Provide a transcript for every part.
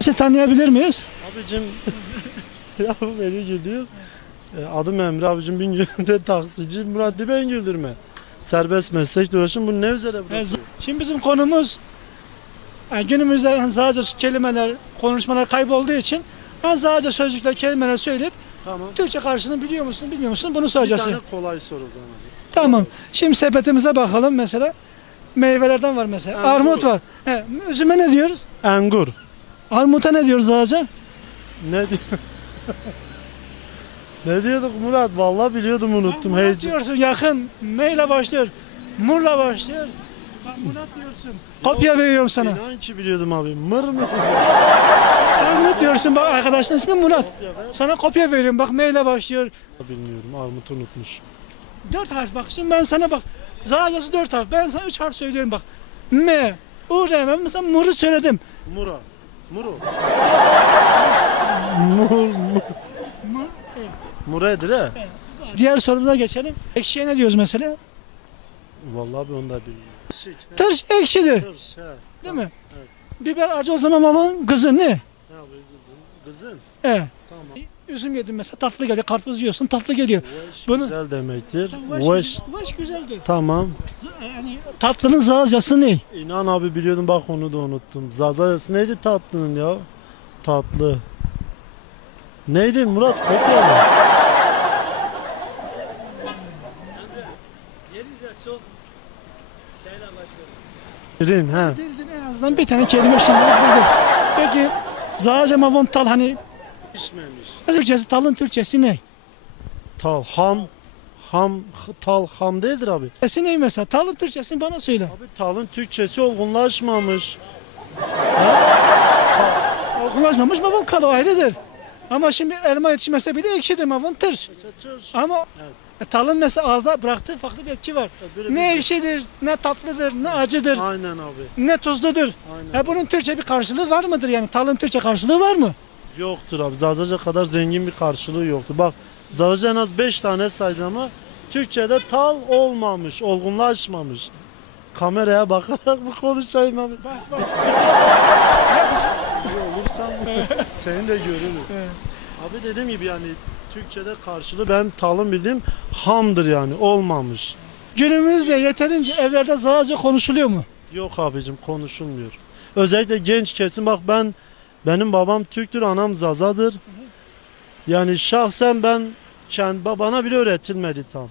Sizi tanıyabilir miyiz? Abicim ya bu beni güldürüyor. Adım Emre abicim, Bingöl'de taksici, Murat ben güldürme. Serbest meslekle uğraşım, bu ne üzere bırakıyor? Şimdi bizim konumuz günümüzde sadece kelimeler, konuşmalar kaybolduğu için sadece sözcükler, kelimeler söyleyip Tamam. Türkçe karşılığını biliyor musun, bilmiyor musun bunu Bir soracağız. tane kolay soru o zaman abi. Tamam. Şimdi sepetimize bakalım mesela. Meyvelerden var mesela. Engur. Armut var. Üzüme ne diyoruz? Engur. Armuta ne diyoruz ağaca? Ne diyor? Ne diyorduk Murat? Vallahi biliyordum, unuttum. Murat Heyecan. diyorsun yakın. M ile başlıyor. Murla başlıyor. Bak Murat diyorsun. Kopya veriyorum sana. İnan ki biliyordum abi. Mır mı? Armut diyorsun, bak arkadaşın ismi Murat. Sana kopya veriyorum, bak M ile başlıyor. Bilmiyorum, armutu unutmuş. 4 harf bak, şimdi ben sana bak. Zaracası 4 harf, ben sana 3 harf söylüyorum bak. M, U, R, M, mesela Mur'u söyledim. Mura. Muru. Mur, Muredir he. Diğer sorumuza geçelim. Ekşiye ne diyoruz mesela? Vallahi abi onu da bilmiyorum. Tırş ekşidir, Tırş he. değil mi? Evet. Biber acı o zaman babamın kızı ne? Ne yapıyor kızın? Kızın. He. Tamam. Üzüm yedim mesela, tatlı geliyor. Karpuz yiyorsun, tatlı geliyor. Weş Bunu- güzel demektir. Vaş Weş. güzeldi. Tamam. Yani tatlının Zazcası ne? İnan abi biliyordum, bak onu da unuttum. Zazayası neydi tatlının ya? Tatlı. Neydi Murat? Kopya mı? Şirin he. Bildin en azından bir tane kelime şimdi bildin. Peki Zaza Mavon Tal hani Pişmemiş. Türkçesi, talın Türkçesi ne? Tal, tal, ham değildir abi. Sesi ne mesela? Talın Türkçesini bana söyle. Abi talın Türkçesi olgunlaşmamış. Olgunlaşmamış Mavon Kal, o ayrıdır. Ama şimdi elma yetişmese bile ekşidir Mavon Tırş. Ama Evet. talın mesela ağza bıraktığı farklı bir etki var. Böyle Ne bir- ekşidir, ne tatlıdır, ne acıdır, Aynen abi. ne tuzludur. Aynen. Bunun Türkçe bir karşılığı var mıdır yani? Talın Türkçe karşılığı var mı? Yoktur abi. Zazaca kadar zengin bir karşılığı yoktu. Bak Zazaca en az 5 tane saydı ama Türkçe'de tal olmamış, olgunlaşmamış. Kameraya bakarak mı konuşayım abi? Bak bak. İyi olursam seni de görürüm. Abi dediğim gibi yani Türkçe'de karşılığı ben talın bildiğim hamdır yani, olmamış. Günümüzde yeterince evlerde Zaza konuşuluyor mu? Yok abicim, konuşulmuyor. Özellikle genç kesim, bak benim babam Türktür, anam Zazadır. Yani şahsen bana bile öğretilmedi tam.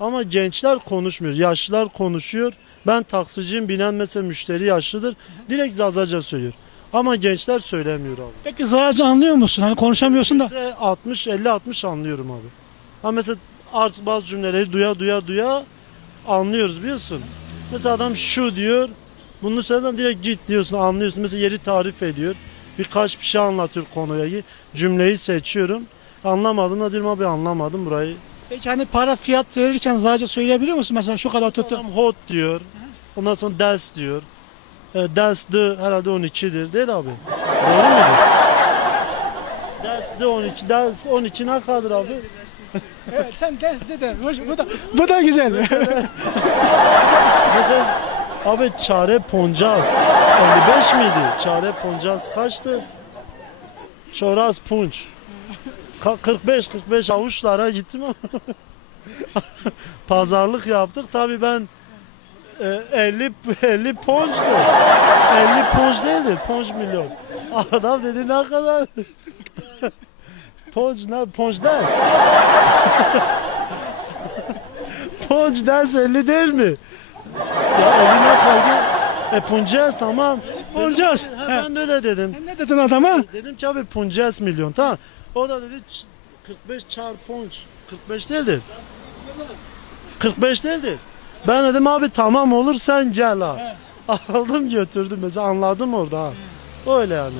Ama gençler konuşmuyor, yaşlılar konuşuyor. Ben taksiciyim, binen mesela müşteri yaşlıdır. Direkt Zazaca söylüyor. Ama gençler söylemiyor abi. Peki Zaza anlıyor musun? Hani konuşamıyorsun da. %60-50-60 anlıyorum abi. Ama mesela artık bazı cümleleri duya anlıyoruz, biliyorsun. Mesela adam şu diyor, bunu söyleden direkt git diyorsun, anlıyorsun. Mesela yeri tarif ediyor. Birkaç bir şey anlatıyor konuya. Cümleyi seçiyorum. Anlamadım da diyorum abi, anlamadım burayı. Peki hani para fiyat verirken Zaza söyleyebiliyor musun? Mesela şu kadar tuttu. Adam hot diyor. Ondan sonra ders diyor. Ders de herhalde 12'dir değil abi. Doğru mudur? Ders de 12. Ders 12 ne kadar abi? Evet sen test de. Bu da güzel. Mesela abi çare poncaz 55 miydi? Çare poncaz kaçtı? Çoraz punç. 45 avuçlara gittim ama pazarlık yaptık. Tabii ben 50 ponçtu. 50 ponç değildir. Ponç milyon. Adam dedi ne kadar? Ponç ders. Ponç ders 50 değil mi? Ya 50 ne kaldı? Punces tamam. Poncaz. Ben de öyle dedim. Sen ne dedin adama? Dedim ki abi punces milyon, tamam. O da dedi 45 çarpı ponç. 45 değildir. 45 değildir. Ben dedim abi tamam olur, sen gel ha. Aldım götürdüm mesela, anladım orada ha. Öyle yani.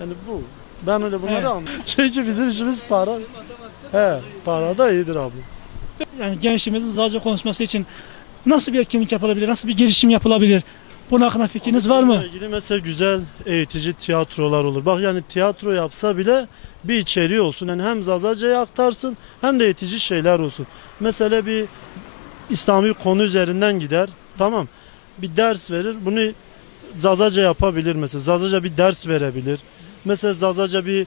Yani bu. Ben öyle bunları anladım. Çünkü bizim işimiz para. Para da iyidir abi. Yani gençliğimizin Zaza konuşması için nasıl bir etkinlik yapılabilir? Nasıl bir girişim yapılabilir? Bunun hakkında fikriniz var mı? Bununla ilgili mesela güzel eğitici tiyatrolar olur. Bak yani tiyatro yapsa bile bir içeriği olsun. Yani hem Zazaca'ya aktarsın hem de eğitici şeyler olsun. Mesela bir İslami konu üzerinden gider. Tamam. Bir ders verir. Bunu Zazaca yapabilir mesela. Zazaca bir ders verebilir. Mesela Zazaca bir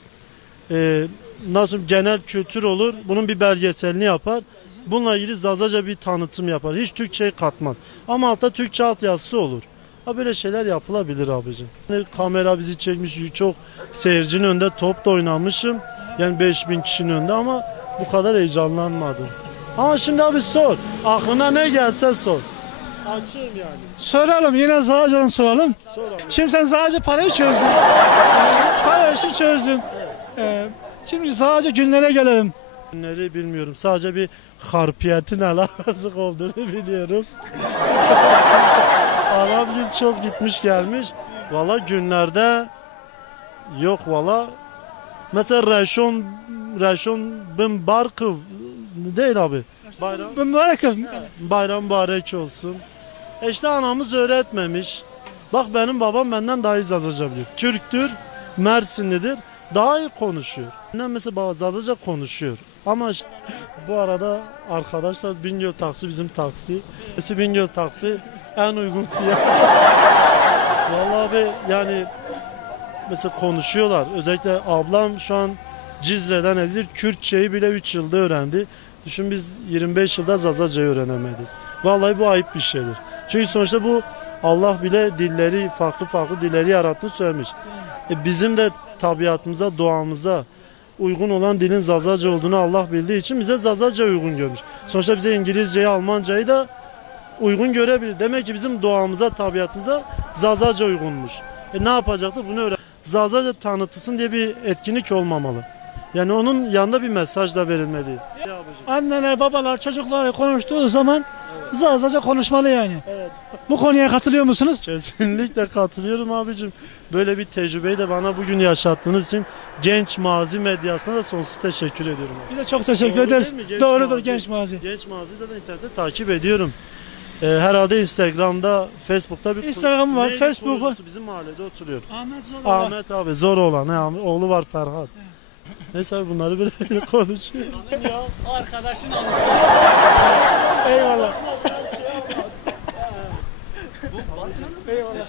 nasıl genel kültür olur. Bunun bir belgeselini yapar. Bununla ilgili Zazaca bir tanıtım yapar. Hiç Türkçeyi katmaz. Ama altta Türkçe altyazısı olur. Ha böyle şeyler yapılabilir abicim. Yani kamera bizi çekmiş. Çok seyircinin önünde top da oynamışım. Yani 5000 kişinin önünde ama bu kadar heyecanlanmadım. Ama şimdi abi sor. Aklına ne gelse sor. Açığım yani. Soralım, yine Zazaca'dan soralım. Sor abi. Şimdi sen Zazaca parayı çözdün. Para işini çözdün. Şimdi Zazaca günlere gelelim. Günleri bilmiyorum. Sadece bir harpiyetin alakası olduğunu biliyorum. Arapgil çok gitmiş gelmiş. Valla günlerde yok valla. Mesela Reşon bin Barkı değil abi. Bayram mübarek olsun. İşte anamız öğretmemiş. Bak benim babam benden daha iyi Zazaca biliyor. Türktür, Mersinlidir. Daha iyi konuşuyor. Annem mesela Zazaca konuşuyor. Ama bu arada arkadaşlar Bingöl taksi bizim taksi. Bingöl taksi en uygun fiyat. Vallahi abi yani mesela konuşuyorlar. Özellikle ablam şu an Cizre'den evlidir. Kürtçeyi bile 3 yılda öğrendi. Düşün biz 25 yılda Zazaca'yı öğrenemedik. Vallahi bu ayıp bir şeydir. Çünkü sonuçta bu Allah bile dilleri farklı dilleri yarattığını söylemiş. Bizim de tabiatımıza, doğamıza uygun olan dilin Zazaca olduğunu Allah bildiği için bize Zazaca uygun görmüş. Sonuçta bize İngilizceyi, Almancayı da uygun görebilir. Demek ki bizim doğamıza, tabiatımıza Zazaca uygunmuş. Ne yapacaktık? Bunu öğren. Zazaca tanıtılsın diye bir etkinlik olmamalı. Yani onun yanında bir mesaj da verilmeli. Anneler, babalar, çocuklarla konuştuğu zaman Zazaca konuşmalı yani. Evet. Bu konuya katılıyor musunuz? Kesinlikle katılıyorum abicim. Böyle bir tecrübeyi de bana bugün yaşattığınız için Genç Mazi medyasına da sonsuz teşekkür ediyorum. Bir de çok teşekkür Doğru ederiz. değil mi? Genç Doğrudur, Mazi. Genç Mazi. Genç Mazi'yi de internette takip ediyorum. Herhalde Instagram'da, Facebook'ta bir Instagram var, neydi Facebook var. kurucusu? Bizim mahallede oturuyor. Ahmet Zorlular. Ahmet abi zor olan, oğlu var Ferhat. Neyse abi bunları böyle konuşuyor. Arkadaşın almış. Eyvallah. Bu Eyvallah.